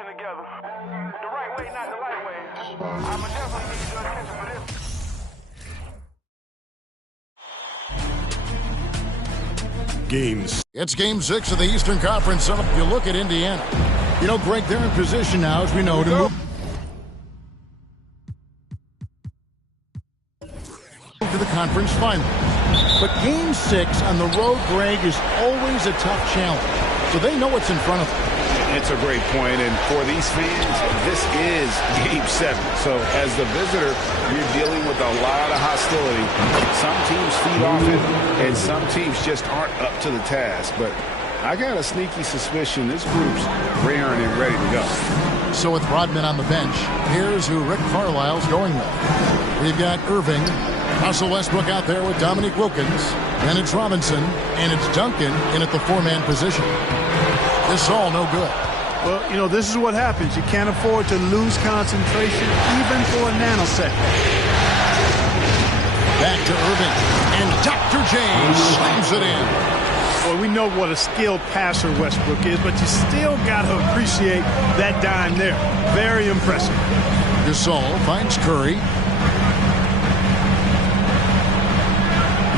motion together. The right way, not the light way. I'ma definitely need your attention for this. Games. It's Game 6 of the Eastern Conference. So if you look at Indiana, you know, Greg, they're in position now, as we know, to move to the conference final. But Game 6 on the road, Greg, is always a tough challenge. So they know what's in front of them. It's a great point, and for these fans, this is Game 7. So as the visitor, you're dealing with a lot of hostility. Some teams feed off it, and some teams just aren't up to the task. But I got a sneaky suspicion this group's raring and ready to go. So with Rodman on the bench, here's who Rick Carlisle's going with. We've got Irving, Russell Westbrook out there with Dominique Wilkins, then it's Robinson, and it's Duncan in at the four-man position. This is all no good. Well, you know, this is what happens. You can't afford to lose concentration even for a nanosecond. Back to Irving, and Dr. J slams it in. Well, we know what a skilled passer Westbrook is, but you still got to appreciate that dime there. Very impressive. Gasol finds Curry.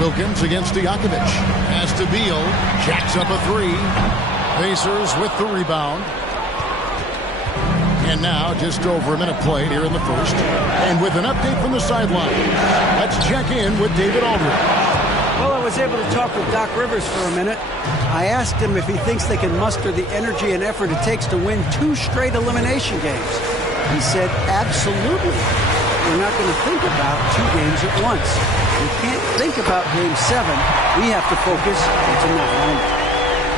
Wilkins against Stojakovic. Has to Beal. Jacks up a three. Pacers with the rebound. And now just over a minute played here in the first. And with an update from the sideline, let's check in with David Aldridge. Well, I was able to talk with Doc Rivers for a minute. I asked him if he thinks they can muster the energy and effort it takes to win 2 straight elimination games. He said, absolutely. We're not going to think about 2 games at once. We can't think about Game 7. We have to focus on tonight only.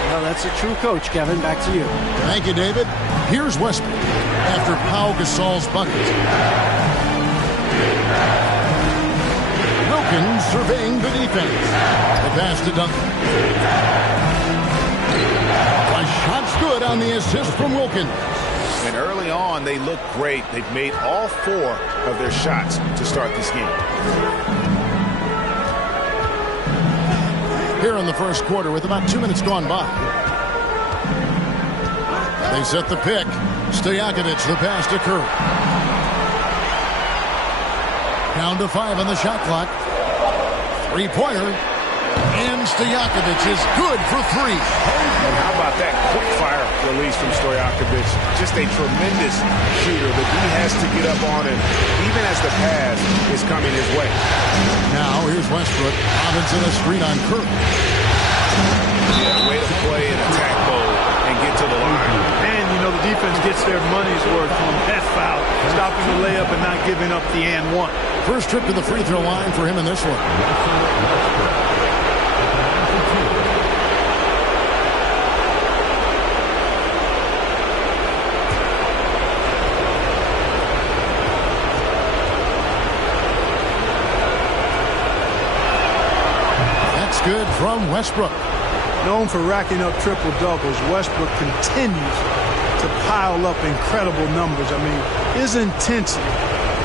Well, that's a true coach, Kevin. Back to you. Thank you, David. Here's Westbrook after Pau Gasol's bucket. Wilkins surveying the defense. The pass to Duncan. A shot's good on the assist from Wilkins. And early on, they look great. They've made all 4 of their shots to start this game. Here in the first quarter with about 2 minutes gone by. They set the pick. Stojakovic, the pass to Curry. Down to 5 on the shot clock. Three-pointer. And Stojakovic is good for 3. And how about that quick fire release from Stojakovic? Just a tremendous shooter that he has to get up on him, even as the pass is coming his way. Now here's Westbrook. Robinson a screen on Curry. Yeah, way to play an attack mode and get to the line. And, you know, the defense gets their money's worth on that foul, stopping the layup and not giving up the and one. First trip to the free throw line for him in this one. That's good from Westbrook. Known for racking up triple-doubles, Westbrook continues to pile up incredible numbers. I mean, his intensity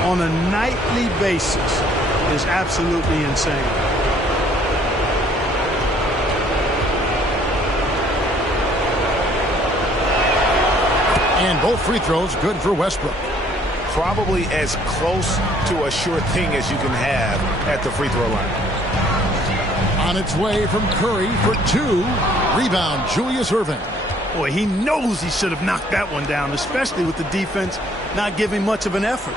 on a nightly basis is absolutely insane. And both free throws good for Westbrook. Probably as close to a sure thing as you can have at the free throw line. On its way from Curry for 2. Rebound, Julius Irving. Boy, he knows he should have knocked that one down, especially with the defense not giving much of an effort.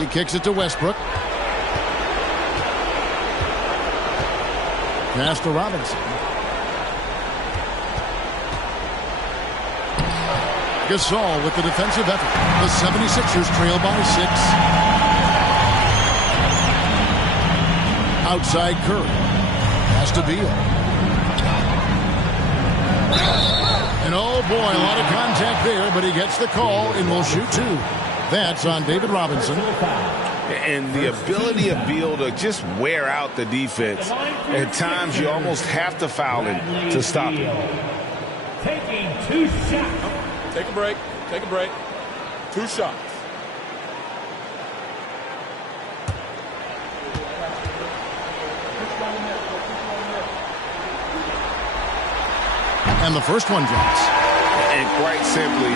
He kicks it to Westbrook. Pass to Robinson. Gasol with the defensive effort. The 76ers trail by 6. Outside Curry. Has to Beal. And oh boy, a lot of contact there, but he gets the call and will shoot 2. That's on David Robinson. And the ability of Beal to just wear out the defense. At times, you almost have to foul him to stop him. Taking 2 shots. Take a break. Take a break. 2 shots. And the first one drops. And quite simply,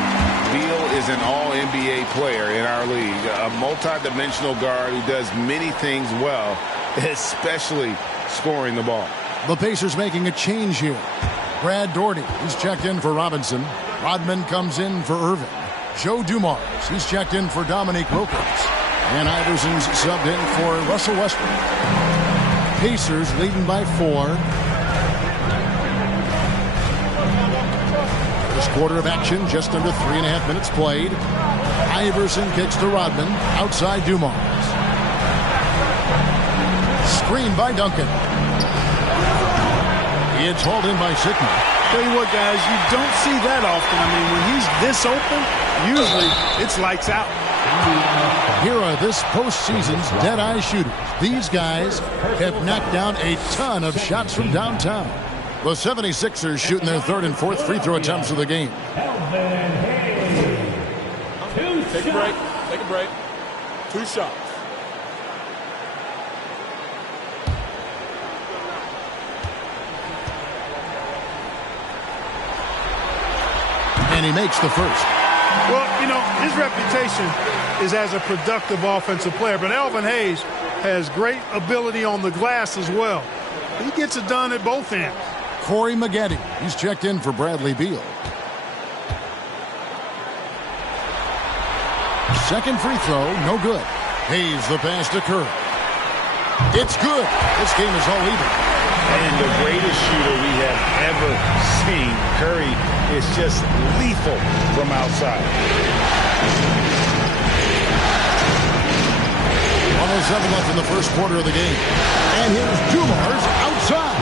Beal is an all-NBA player in our league, a multi-dimensional guard who does many things well, especially scoring the ball. The Pacers making a change here. Brad Daugherty, he's checked in for Robinson. Rodman comes in for Irving. Joe Dumars, he's checked in for Dominique Wilkins. And Iverson's subbed in for Russell Westbrook. Pacers leading by 4. First quarter of action, just under 3.5 minutes played. Iverson kicks to Rodman, outside Dumars. Screen by Duncan. It's hauled in by Sigma. Tell you what, guys, you don't see that often. I mean, when he's this open, usually it's lights out. Here are this postseason's dead-eye shooters. These guys have knocked down a ton of shots from downtown. The 76ers shooting their 3rd and 4th free throw attempts of the game. Take a break. Take a break. 2 shots. And he makes the first. Well, you know, his reputation is as a productive offensive player, but Elvin Hayes has great ability on the glass as well. He gets it done at both ends. Corey Maggette, he's checked in for Bradley Beal. Second free throw, no good. Hayes the pass to Curry. It's good. This game is all even. And the greatest shooter we have ever seen, Curry, is just lethal from outside. 1:07 left in the first quarter of the game. And here's Dumars outside.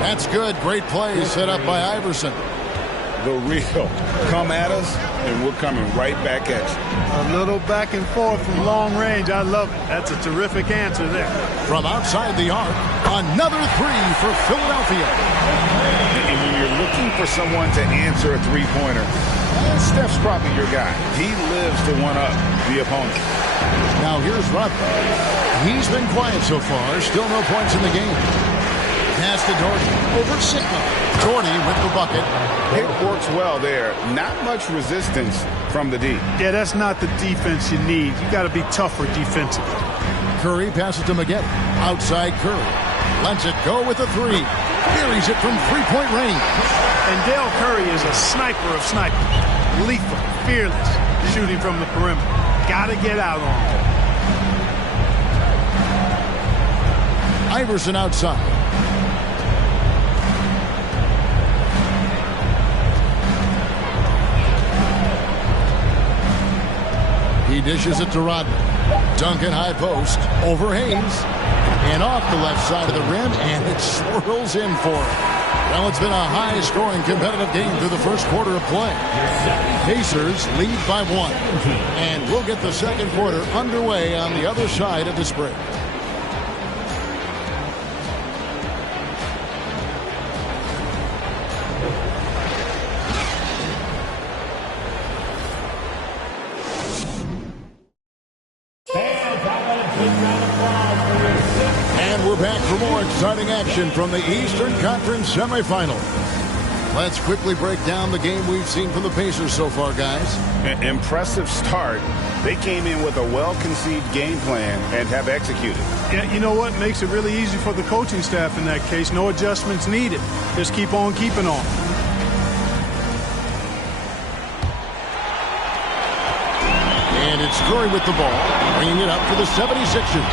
That's good. Great play set up by Iverson. The real. Come at us, and we're coming right back at you. A little back and forth from long range. I love it. That's a terrific answer there. From outside the arc, another 3 for Philadelphia. And when you're looking for someone to answer a three-pointer, Steph's probably your guy. He lives to one-up the opponent. Now here's Rodman. He's been quiet so far. Still no points in the game. Pass to Daugherty over Sigma. Daugherty with the bucket. It works well there. Not much resistance from the D. Yeah, that's not the defense you need. You got to be tougher defensively. Curry passes to Maggette. Outside Curry. Lets it go with a 3. Buries it from three-point range. And Dale Curry is a sniper of snipers. Lethal, fearless, shooting from the perimeter. Got to get out on him. Iverson outside. He dishes it to Rodman. Duncan high post over Hayes. And off the left side of the rim, and it swirls in for him. Well, it's been a high-scoring competitive game through the first quarter of play. Pacers lead by 1. And we'll get the second quarter underway on the other side of this break. And we're back for more exciting action from the Eastern Conference semifinal. Let's quickly break down the game we've seen from the Pacers so far, guys. Impressive start. They came in with a well-conceived game plan and have executed. Yeah, you know what? Makes it really easy for the coaching staff in that case. No adjustments needed. Just keep on keeping on. And it's Curry with the ball, bringing it up for the 76ers.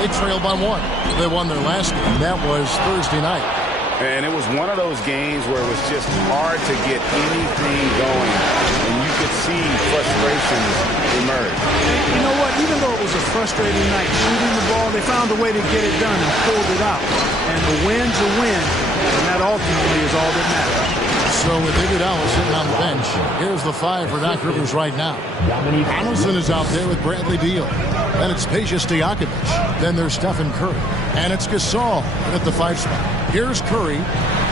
They trail by 1. They won their last game. That was Thursday night. And it was one of those games where it was just hard to get anything going. And you could see frustrations emerge. You know what? Even though it was a frustrating night shooting the ball, they found a way to get it done and pulled it out. And the win's a win, and that ultimately is all that matters. So with Iguodala sitting on the bench, here's the 5 for Doc Rivers right now. Donaldson is out there with Bradley Beal. Then it's Peja Stojakovic. Then there's Stephen Curry. And it's Gasol at the 5 spot. Here's Curry.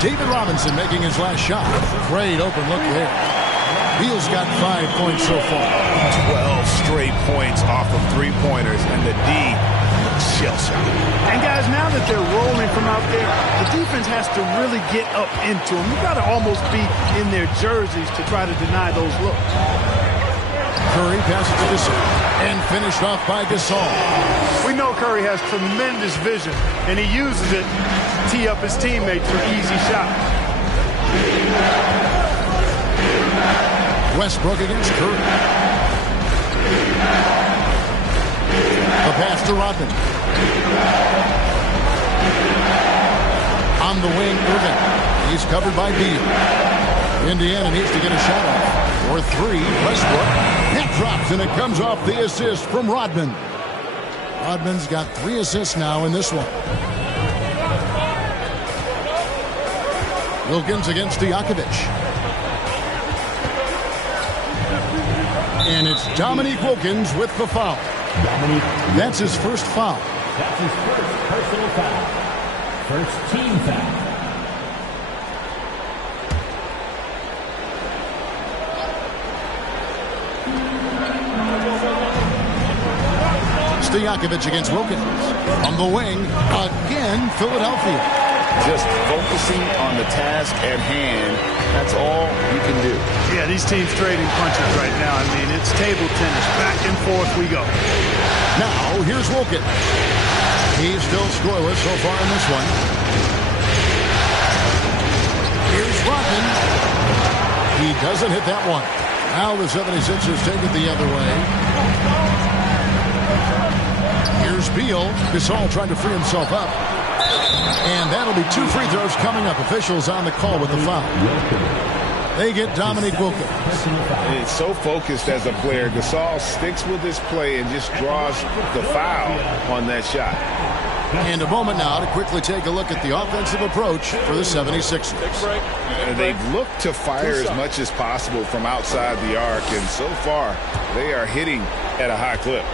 David Robinson making his last shot. Great open look there. Beal's got 5 points so far. 12 straight points off of three-pointers, and the D shell shock. And guys, now that they're rolling from out there, the defense has to really get up into them. You got to almost be in their jerseys to try to deny those looks. Curry passes to Gasol and finished off by Gasol. We know Curry has tremendous vision, and he uses it to tee up his teammates for easy shots. Westbrook against Curry. The pass to Rodman. On the wing, Irving. He's covered by Beal. Indiana needs to get a shot off. For three, Westbrook. That drops, and it comes off the assist from Rodman. Rodman's got 3 assists now in this one. Wilkins against Stojakovic. And it's Dominique Wilkins with the foul. That's his first foul. That's his first personal foul. First team foul. Stojakovic against Wilkins. On the wing, again, Philadelphia. Just focusing on the task at hand. That's all you can do. Yeah, these teams trading punches right now. I mean, it's table tennis. Back and forth we go. Now, here's Wilkins. He's still scoreless so far in this one. Here's Rodman. He doesn't hit that one. Now the 76ers take it the other way. Here's Beal. Gasol trying to free himself up. And that'll be 2 free throws coming up. Officials on the call with the foul. They get Dominique Wilkins. He's so focused as a player. Gasol sticks with this play and just draws the foul on that shot. And a moment now to quickly take a look at the offensive approach for the 76ers. They've looked to fire as much as possible from outside the arc, and so far they are hitting at a high clip.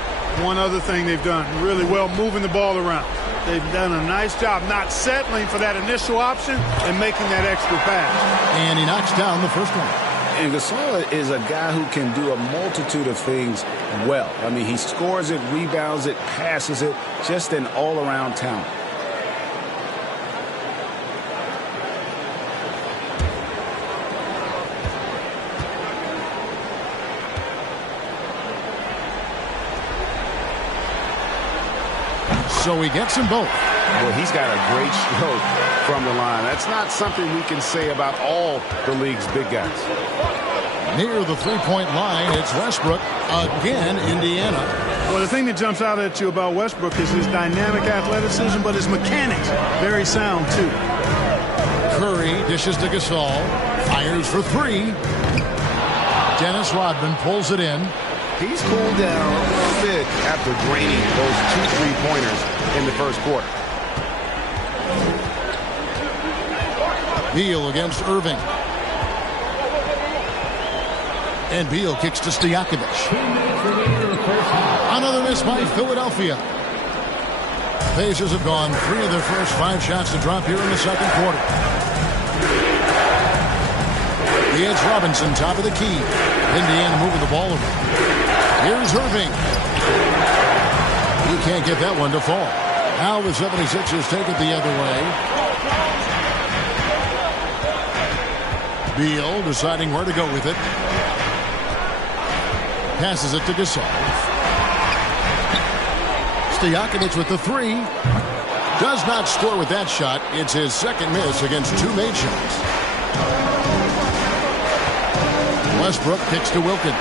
One other thing they've done really well, moving the ball around. They've done a nice job not settling for that initial option and making that extra pass. And he knocks down the first one. And Gasol is a guy who can do a multitude of things well. I mean, he scores it, rebounds it, passes it, just an all-around talent. So he gets them both. Well, he's got a great stroke from the line. That's not something we can say about all the league's big guys. Near the three-point line, it's Westbrook. Again, Indiana. Well, the thing that jumps out at you about Westbrook is his dynamic athleticism, but his mechanics, very sound, too. Curry dishes to Gasol. Fires for three. Dennis Rodman pulls it in. He's cooled down a little bit after draining those 2 3-pointers in the first quarter. Beal against Irving. And Beal kicks to Stojakovic. Another miss by Philadelphia. Pacers have gone 3 of their first 5 shots to drop here in the second quarter. It's Robinson, top of the key. Indiana moving the ball around. Here's Irving. He can't get that one to fall. Now the 76ers take it the other way. Beal deciding where to go with it. Passes it to Gasol. Stojakovic with the 3. Does not score with that shot. It's his second miss against 2 made shots. Westbrook kicks to Wilkins.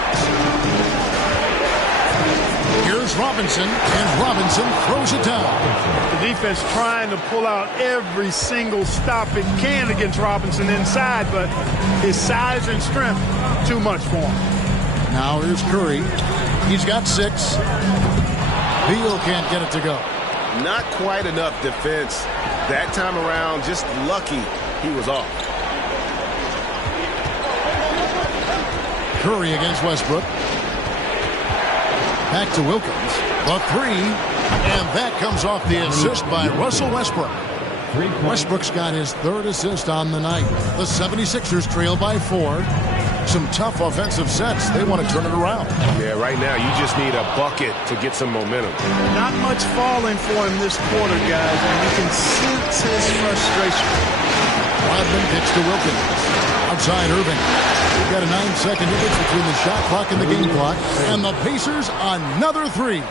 Here's Robinson, and Robinson throws it down. The defense trying to pull out every single stop it can against Robinson inside, but his size and strength, too much for him. Now here's Curry. He's got 6. Beal can't get it to go. Not quite enough defense that time around. Just lucky he was off. Curry against Westbrook. Back to Wilkins. The 3. And that comes off the assist by Russell Westbrook. Westbrook's got his 3rd assist on the night. The 76ers trail by 4. some tough offensive sets. They want to turn it around. Yeah, right now you just need a bucket to get some momentum. Not much falling for him this quarter, guys, and you can sense his frustration. Rodman gets to Wilkins. Outside Irving. We've got a 9-second difference between the shot clock and the game clock. And the Pacers another three.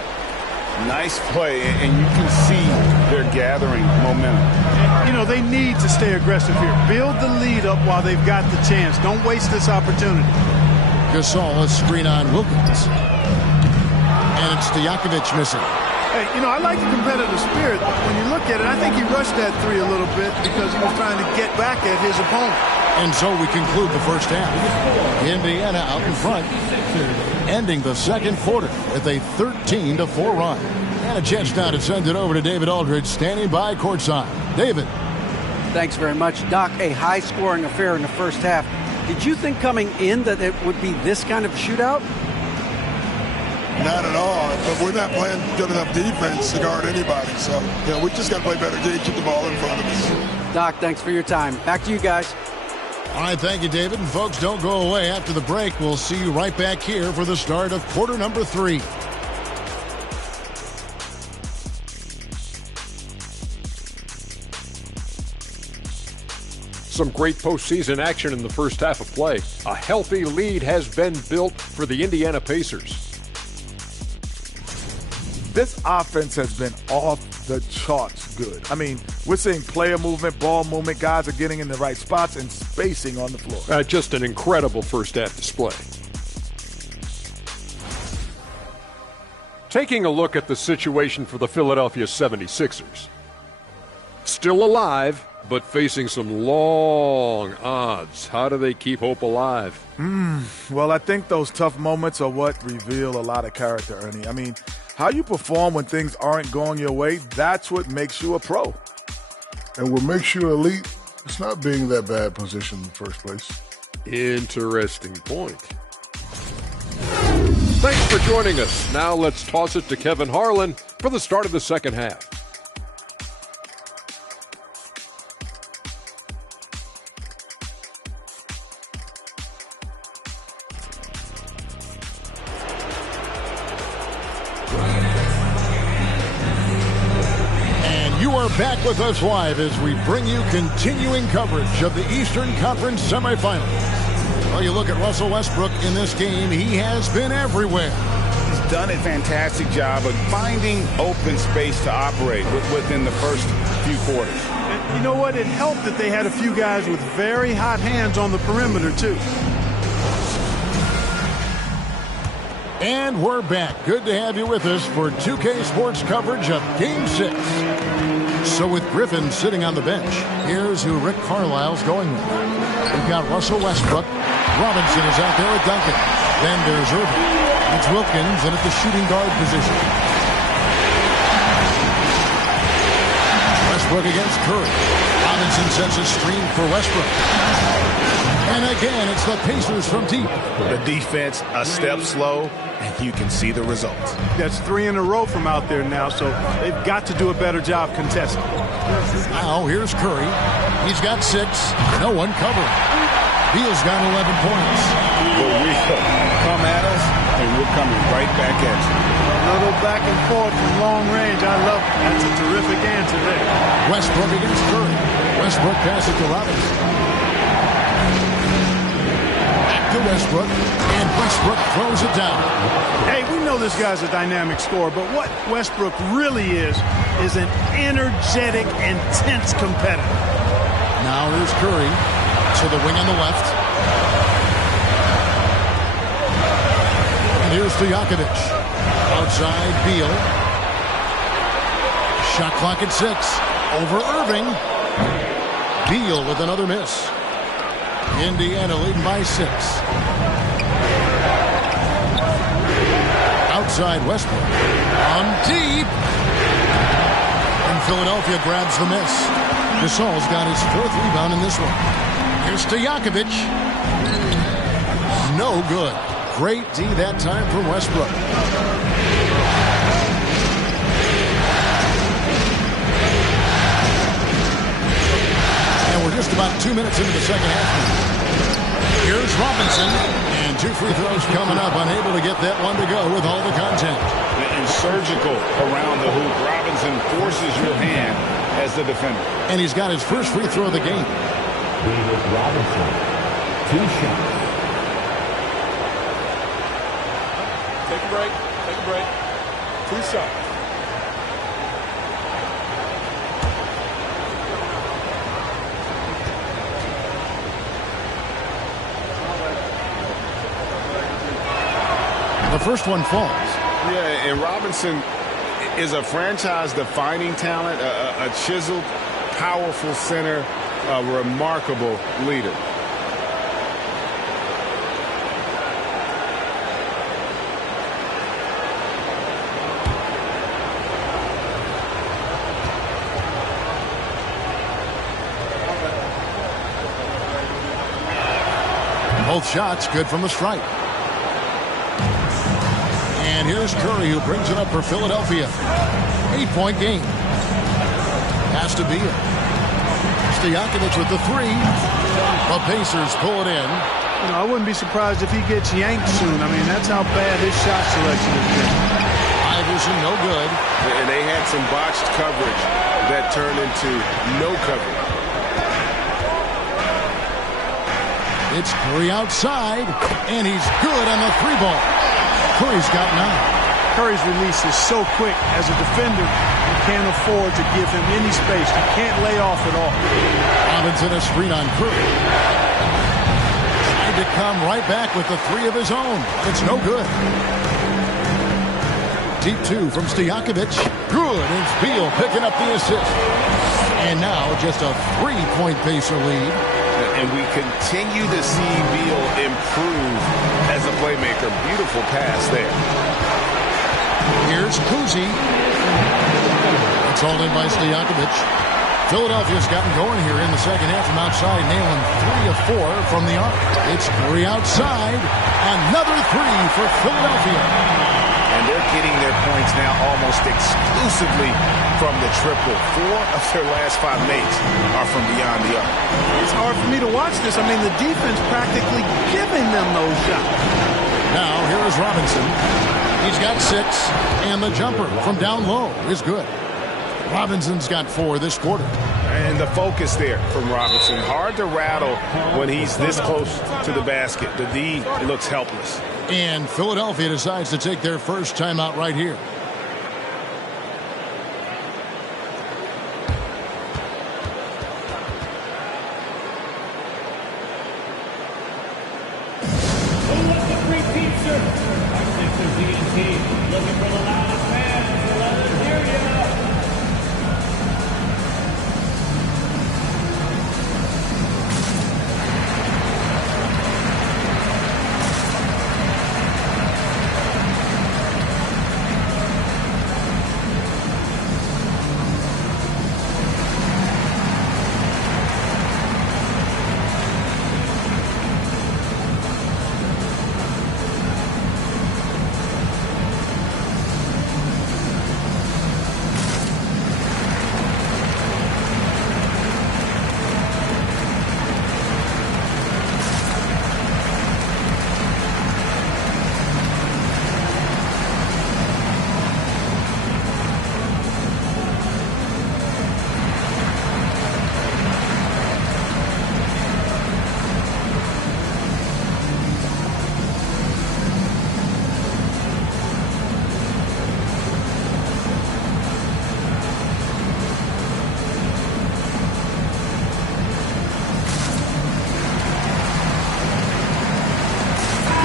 Nice play, and you can see they're gathering momentum. And, you know, they need to stay aggressive here. Build the lead up while they've got the chance. Don't waste this opportunity. Gasol, a screen on Wilkins. And it's Stojakovic missing. Hey, you know, I like the competitive spirit. When you look at it, I think he rushed that three a little bit because he was trying to get back at his opponent. And so we conclude the first half. Indiana out in front, ending the second quarter with a 13-4 run. And a chance now to send it over to David Aldridge, standing by courtside. David. Thanks very much, Doc. A high-scoring affair in the first half. Did you think coming in that it would be this kind of a shootout? Not at all, but we're not playing good enough defense to guard anybody. So, you know, we just got to play better D, keep the ball in front of us. Doc, thanks for your time. Back to you guys. All right, thank you, David. And folks, don't go away. After the break, we'll see you right back here for the start of quarter number 3. Some great postseason action in the first half of play. A healthy lead has been built for the Indiana Pacers. This offense has been off the charts good. I mean, we're seeing player movement, ball movement. Guys are getting in the right spots and spacing on the floor. Just an incredible first half display. Taking a look at the situation for the Philadelphia 76ers. Still alive, but facing some long odds. How do they keep hope alive? Well, I think those tough moments are what reveal a lot of character, Ernie. I mean, how you perform when things aren't going your way, that's what makes you a pro. And what makes you elite, it's not being that bad position in the first place. Interesting point. Thanks for joining us. Now let's toss it to Kevin Harlan for the start of the second half. Back with us live as we bring you continuing coverage of the Eastern Conference semifinals. Well, you look at Russell Westbrook in this game, he has been everywhere. He's done a fantastic job of finding open space to operate within the first few quarters. And you know what? It helped that they had a few guys with very hot hands on the perimeter, too. And we're back. Good to have you with us for 2K Sports coverage of Game 6. So with Griffin sitting on the bench, here's who Rick Carlisle's going with. We've got Russell Westbrook. Robinson is out there at Duncan. Then there's Irving. It's Wilkins in at the shooting guard position. Westbrook against Curry. Robinson sets a screen for Westbrook. And again, it's the Pacers from deep. The defense a step slow, and you can see the results. That's 3 in a row from out there now, so they've got to do a better job contesting. Now here's Curry. He's got 6. No one covering. Beal's got 11 points. But we come at us, and we're coming right back at you. A little back and forth from long range. I love it. That's a terrific answer there. Westbrook against Curry. Westbrook passes to Robinson. To Westbrook, and Westbrook throws it down. Hey, we know this guy's a dynamic scorer, but what Westbrook really is an energetic, intense competitor. Now here's Curry to the wing on the left. And here's Stojakovic. Outside, Beal. Shot clock at 6. Over Irving. Beal with another miss. Indiana leading by 6. Outside Westbrook. On deep. And Philadelphia grabs the miss. Gasol's got his 4th rebound in this one. Here's Stojakovic. No good. Great D that time from Westbrook. And we're just about 2 minutes into the second half. Here's Robinson. And 2 free throws coming up. Unable to get that one to go with all the contact. And surgical around the hoop. Robinson forces your hand as the defender. And he's got his first free throw of the game. David Robinson, 2 shots. Take a break. Take a break. 2 shots. The first one falls. Yeah, and Robinson is a franchise-defining talent, a chiseled, powerful center, a remarkable leader. Both shots good from the stripe. And here's Curry, who brings it up for Philadelphia. 8-point game. Has to be it. Stojakovic with the 3. The Pacers pull it in. You know, I wouldn't be surprised if he gets yanked soon. I mean, that's how bad his shot selection has been. Iverson, no good. And they had some botched coverage that turned into no coverage. It's Curry outside, and he's good on the 3-ball. Curry's got 9. Curry's release is so quick. As a defender, you can't afford to give him any space. You can't lay off at all. Robinson a screen on Curry. Tried to come right back with the 3 of his own. It's no good. Deep 2 from Stojakovic. Good, and Beal picking up the assist. And now just a 3-point Pacer lead. And we continue to see Beal improve as a playmaker. Beautiful pass there. Here's Kuzi. It's all in by Stojakovic. Philadelphia's gotten going here in the second half from outside, nailing 3 of 4 from the arc. It's Curry outside. Another 3 for Philadelphia. And they're getting their points now almost exclusively from the triple. 4 of their last 5 makes are from beyond the arc. It's hard for me to watch this. I mean, the defense practically giving them those shots. Now, here is Robinson. He's got 6, and the jumper from down low is good. Robinson's got 4 this quarter. And the focus there from Robinson. Hard to rattle when he's this close to the basket. The D looks helpless. And Philadelphia decides to take their first timeout right here. Looking for the loudest fans. Let us hear you.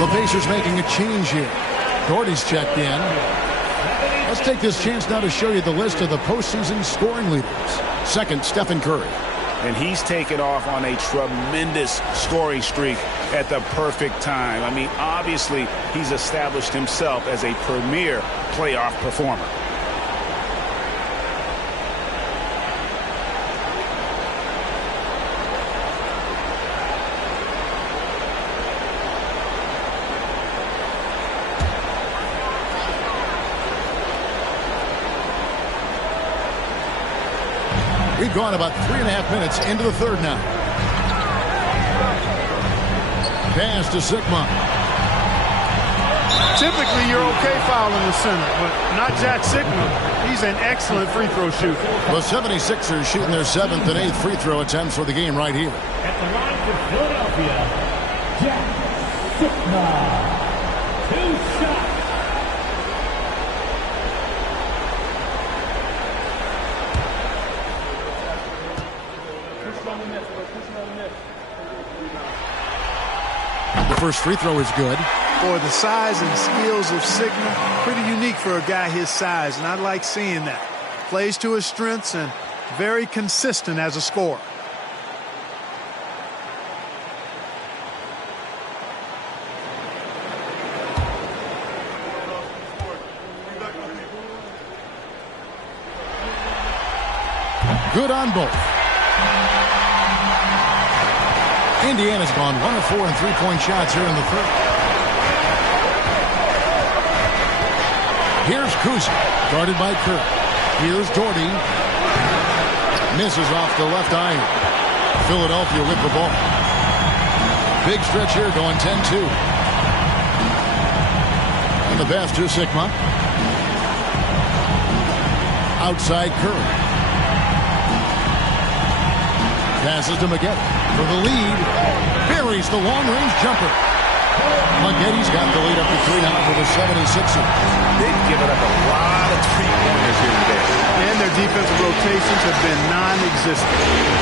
The Pacers making a change here. Doherty's checked in. Let's take this chance now to show you the list of the postseason scoring leaders. Second, Stephen Curry. And he's taken off on a tremendous scoring streak at the perfect time. I mean, obviously, he's established himself as a premier playoff performer. We've gone about 3.5 minutes into the third now. Pass to Sigma. Typically, you're okay fouling the center, but not Jack Sigma. He's an excellent free throw shooter. The 76ers shooting their 7th and 8th free throw attempts for the game right here. At the line for Philadelphia, Jack Sigma. 2 shots. The first free throw is good. Boy, the size and skills of Sigma, pretty unique for a guy his size, and I like seeing that. Plays to his strengths and very consistent as a scorer. Good on both. Indiana's gone 1 of 4 in three-point shots here in the third. Here's Kuzi, guarded by Kerr. Here's Doherty. Misses off the left iron. Philadelphia with the ball. Big stretch here going 10-2. And the pass to Sigma. Outside Curry. Passes to Maggette for the lead. Buries the long-range jumper. Maggette's got the lead up to 3 now for the 76ers. They've given up a lot of three-pointers here today. And their defensive rotations have been non-existent.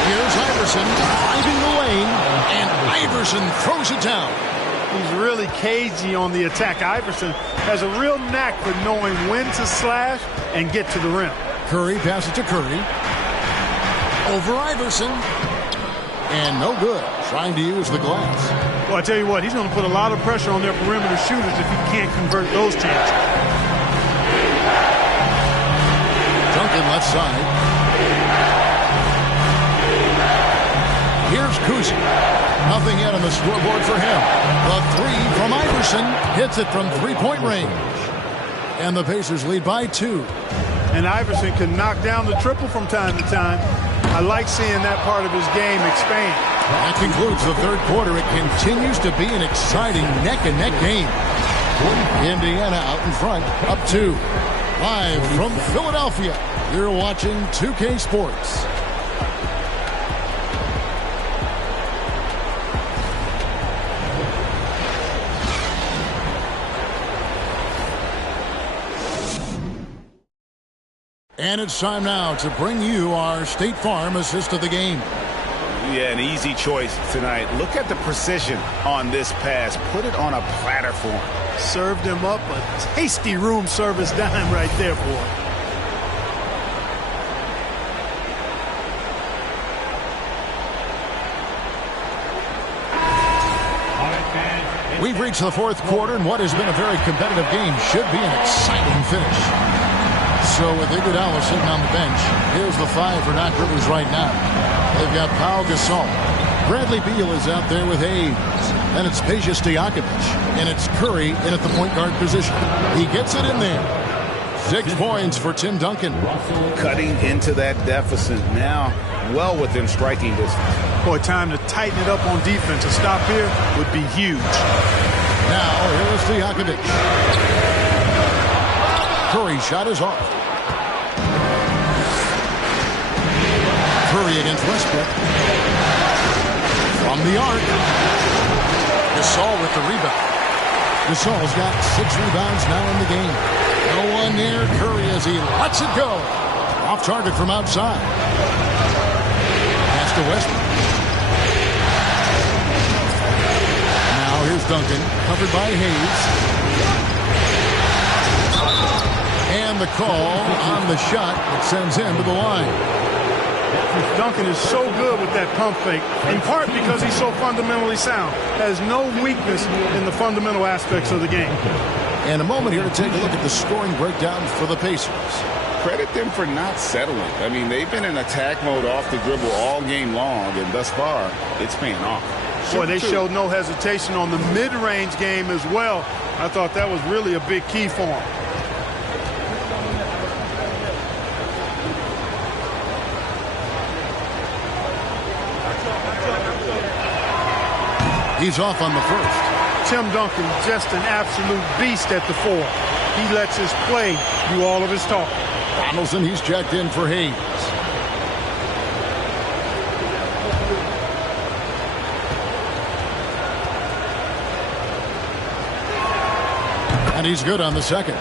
Here's Iverson driving the lane, and Iverson throws it down. He's really cagey on the attack. Iverson has a real knack for knowing when to slash and get to the rim. Curry passes to Curry. Over Iverson. And no good. Trying to use the glass. Well, I tell you what, he's going to put a lot of pressure on their perimeter shooters if he can't convert those chances. Duncan left side. Here's Kuzi. Nothing yet on the scoreboard for him. The three from Iverson hits it from three-point range. And the Pacers lead by 2. And Iverson can knock down the triple from time to time. I like seeing that part of his game expand. That concludes the third quarter. It continues to be an exciting neck-and-neck game. Indiana out in front, up 2. Live from Philadelphia, you're watching 2K Sports. And it's time now to bring you our State Farm assist of the game. Yeah, an easy choice tonight. Look at the precision on this pass. Put it on a platter for him. Served him up a tasty room service dime right there, boy. We've reached the fourth quarter, and what has been a very competitive game should be an exciting finish. So with Iguodala sitting on the bench, here's the 5 for Doc Rivers right now. They've got Pau Gasol. Bradley Beal is out there with Hayes. And it's Peja Stojakovic. And it's Curry in at the point guard position. He gets it in there. 6 points for Tim Duncan. Cutting into that deficit now, well within striking distance. Boy, time to tighten it up on defense. A stop here would be huge. Now, here's Stojakovic. Curry's shot is off. Curry against Westbrook. From the arc. Gasol with the rebound. Gasol's got 6 rebounds now in the game. No one near Curry as he lets it go. Off target from outside. Pass to Westbrook. Now here's Duncan, covered by Hayes. And the call on the shot that sends him to the line. Duncan is so good with that pump fake, in part because he's so fundamentally sound. Has no weakness in the fundamental aspects of the game. And a moment here to take a look at the scoring breakdown for the Pacers. Credit them for not settling. I mean, they've been in attack mode off the dribble all game long, and thus far, it's paying off. Boy, they showed no hesitation on the mid-range game as well. I thought that was really a big key for them. He's off on the first. Tim Duncan, just an absolute beast at the 4. He lets his play do all of his talking. Donaldson, he's checked in for Hayes. And he's good on the second.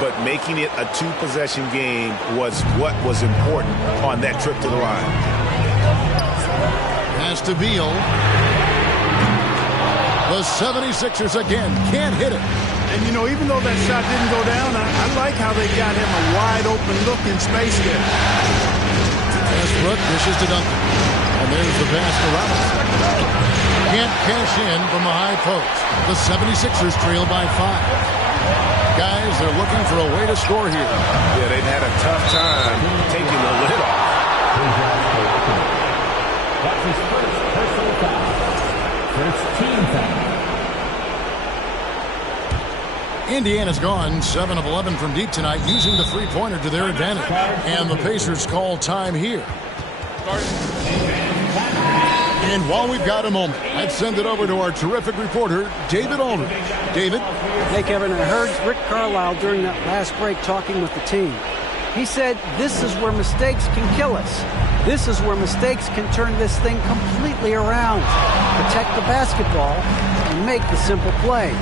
But making it a 2-possession game was what was important on that trip to the line. Pass to Beal. The 76ers again can't hit it. And, you know, even though that shot didn't go down, I like how they got him a wide-open look in space there. Westbrook dishes to Duncan. And there's the pass to Robinson. Can't cash in from the high post. The 76ers trail by 5. Guys, they're looking for a way to score here. Yeah, they've had a tough time taking the lid off. That's his first personal foul. First team foul. Indiana's gone 7 of 11 from deep tonight, using the three-pointer to their advantage. And the Pacers call time here. And while we've got a moment, let's send it over to our terrific reporter, David Aldridge. David? Hey, Kevin, I heard Rick Carlisle during that last break talking with the team. He said, this is where mistakes can kill us. This is where mistakes can turn this thing completely around. Protect the basketball and make the simple play.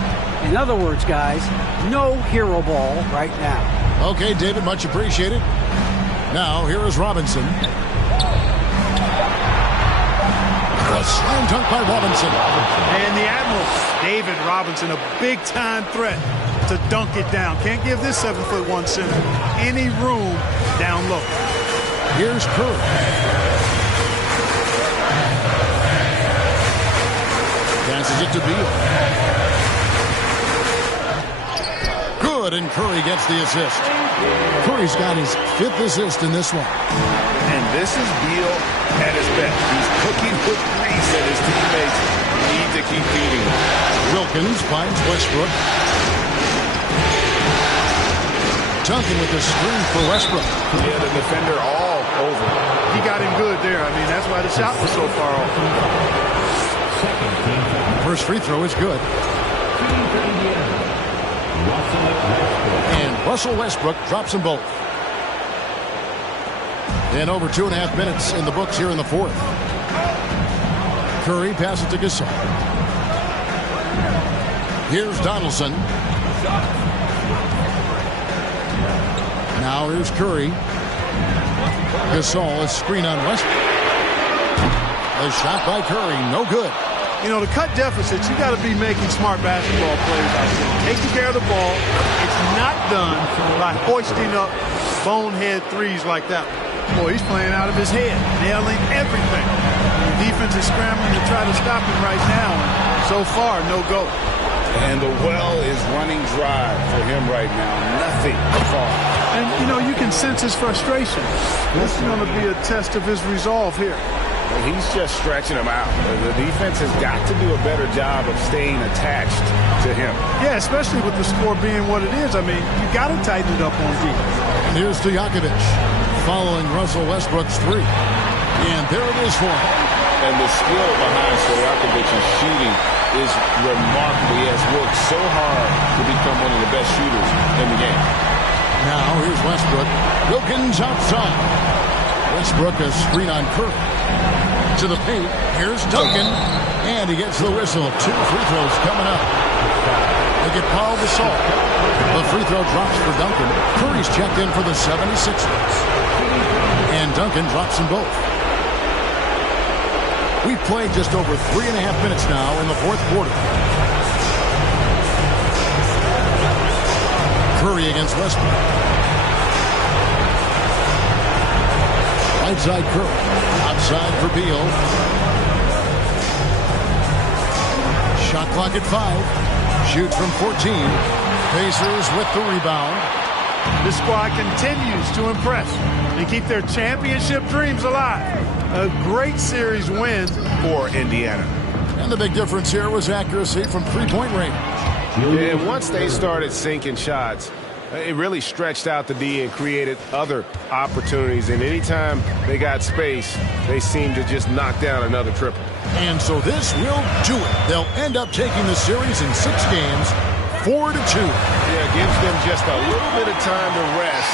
In other words, guys, no hero ball right now. Okay, David, much appreciated. Now, here is Robinson. A slam dunk by Robinson. And the Admiral, David Robinson, a big-time threat to dunk it down. Can't give this 7'1" center any room down low. Here's Curry. Passes it to Beal. Good, and Curry gets the assist. Curry's got his 5th assist in this one. And this is Beal at his best. He's cooking with grease, and his teammates need to keep feeding him. Wilkins finds Westbrook. Duncan with the screen for Westbrook. Yeah, the defender all over. He got him good there. I mean, that's why the shot was so far off. First free throw is good. And Russell Westbrook drops them both. And over 2.5 minutes in the books here in the 4th. Curry passes to Gasol. Here's Donaldson. Now here's Curry. Gasol, a screen on Westbrook. A shot by Curry, no good. You know, to cut deficits, you got to be making smart basketball plays out there. Taking care of the ball. It's not done by hoisting up bonehead threes like that one. Boy, he's playing out of his head, nailing everything. The defense is scrambling to try to stop him right now. And so far, no go. And the well is running dry for him right now. Nothing to fall. And, you know, you can sense his frustration. This is going to be a test of his resolve here. He's just stretching him out. The defense has got to do a better job of staying attached to him. Yeah, especially with the score being what it is. I mean, you got to tighten it up on defense. And here's Stojakovic following Russell Westbrook's 3. And there it is for him. And the skill behind Stojakovic's shooting is remarkable. He has worked so hard to become one of the best shooters in the game. Now here's Westbrook. Wilkins outside. Westbrook a screen on Curry. To the paint. Here's Duncan. And he gets the whistle. 2 free throws coming up. They get Paul Gasol. The free throw drops for Duncan. Curry's checked in for the 76ers. And Duncan drops them both. We've played just over 3.5 minutes now in the 4th quarter. Curry against Westbrook. Right side Curry. Outside for Beal. Shot clock at 5. Shoots from 14. Pacers with the rebound. This squad continues to impress and keep their championship dreams alive. A great series win for Indiana. And the big difference here was accuracy from three-point range. And once they started sinking shots, it really stretched out the D and created other opportunities. And anytime they got space, they seemed to just knock down another triple. And so this will do it. They'll end up taking the series in 6 games, 4-2. Yeah, gives them just a little bit of time to rest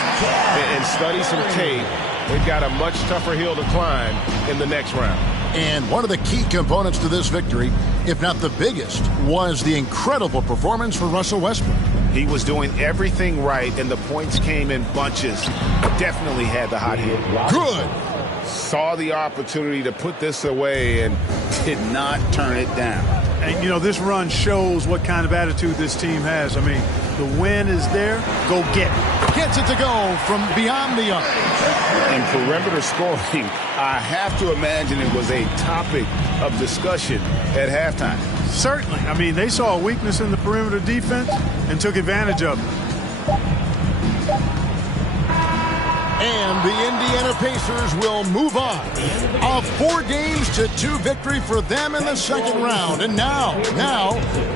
and study some tape. They've got a much tougher hill to climb in the next round. And one of the key components to this victory, if not the biggest, was the incredible performance for Russell Westbrook. He was doing everything right, and the points came in bunches. Definitely had the hot hit. Good. Saw the opportunity to put this away and did not turn it down. And, you know, this run shows what kind of attitude this team has. I mean, the win is there. Go get it. Gets it to go from beyond the arc. And perimeter scoring, I have to imagine it was a topic of discussion at halftime. Certainly. I mean, they saw a weakness in the perimeter defense and took advantage of it. And the Indiana Pacers will move on. A 4-2 victory for them in the second round. And now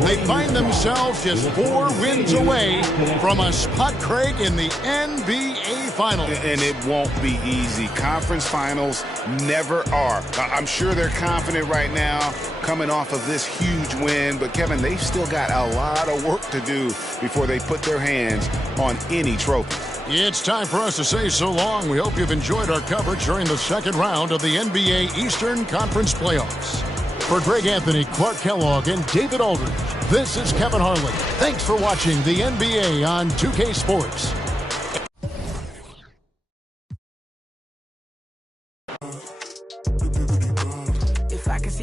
they find themselves just 4 wins away from a spot, Craig, in the NBA Finals. And it won't be easy. Conference finals never are. I'm sure they're confident right now coming off of this huge win. But, Kevin, they've still got a lot of work to do before they put their hands on any trophy. It's time for us to say so long. We hope you've enjoyed our coverage during the second round of the NBA Eastern Conference Playoffs. For Greg Anthony, Clark Kellogg, and David Aldridge, this is Kevin Harlan. Thanks for watching the NBA on 2K Sports.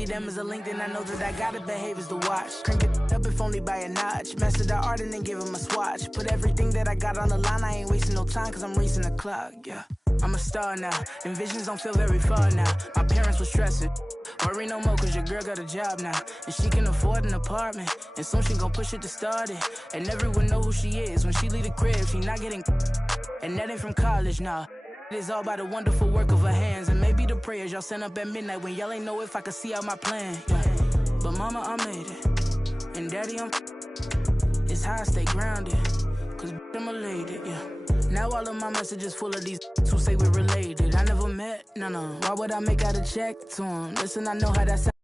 Them as a link, then I know that I gotta behave as the watch. Crank it up if only by a notch. Master the art and then give him a swatch. Put everything that I got on the line. I ain't wasting no time cause I'm racing the clock. Yeah, I'm a star now, and visions don't feel very far now. My parents were stressing. Worry no more cause your girl got a job now, and she can afford an apartment, and soon she gon' push it to start it. And everyone know who she is when she leave the crib. She not getting, and that ain't from college now. It is all by the wonderful work of her hands, and maybe the prayers y'all sent up at midnight when y'all ain't know if I could see out my plan. Yeah. But mama, I made it, and daddy, it's how I stay grounded, cause I'm a lady, yeah. Now all of my messages full of these who say we're related. I never met, no. Why would I make out a check to him? Listen, I know how that sounds.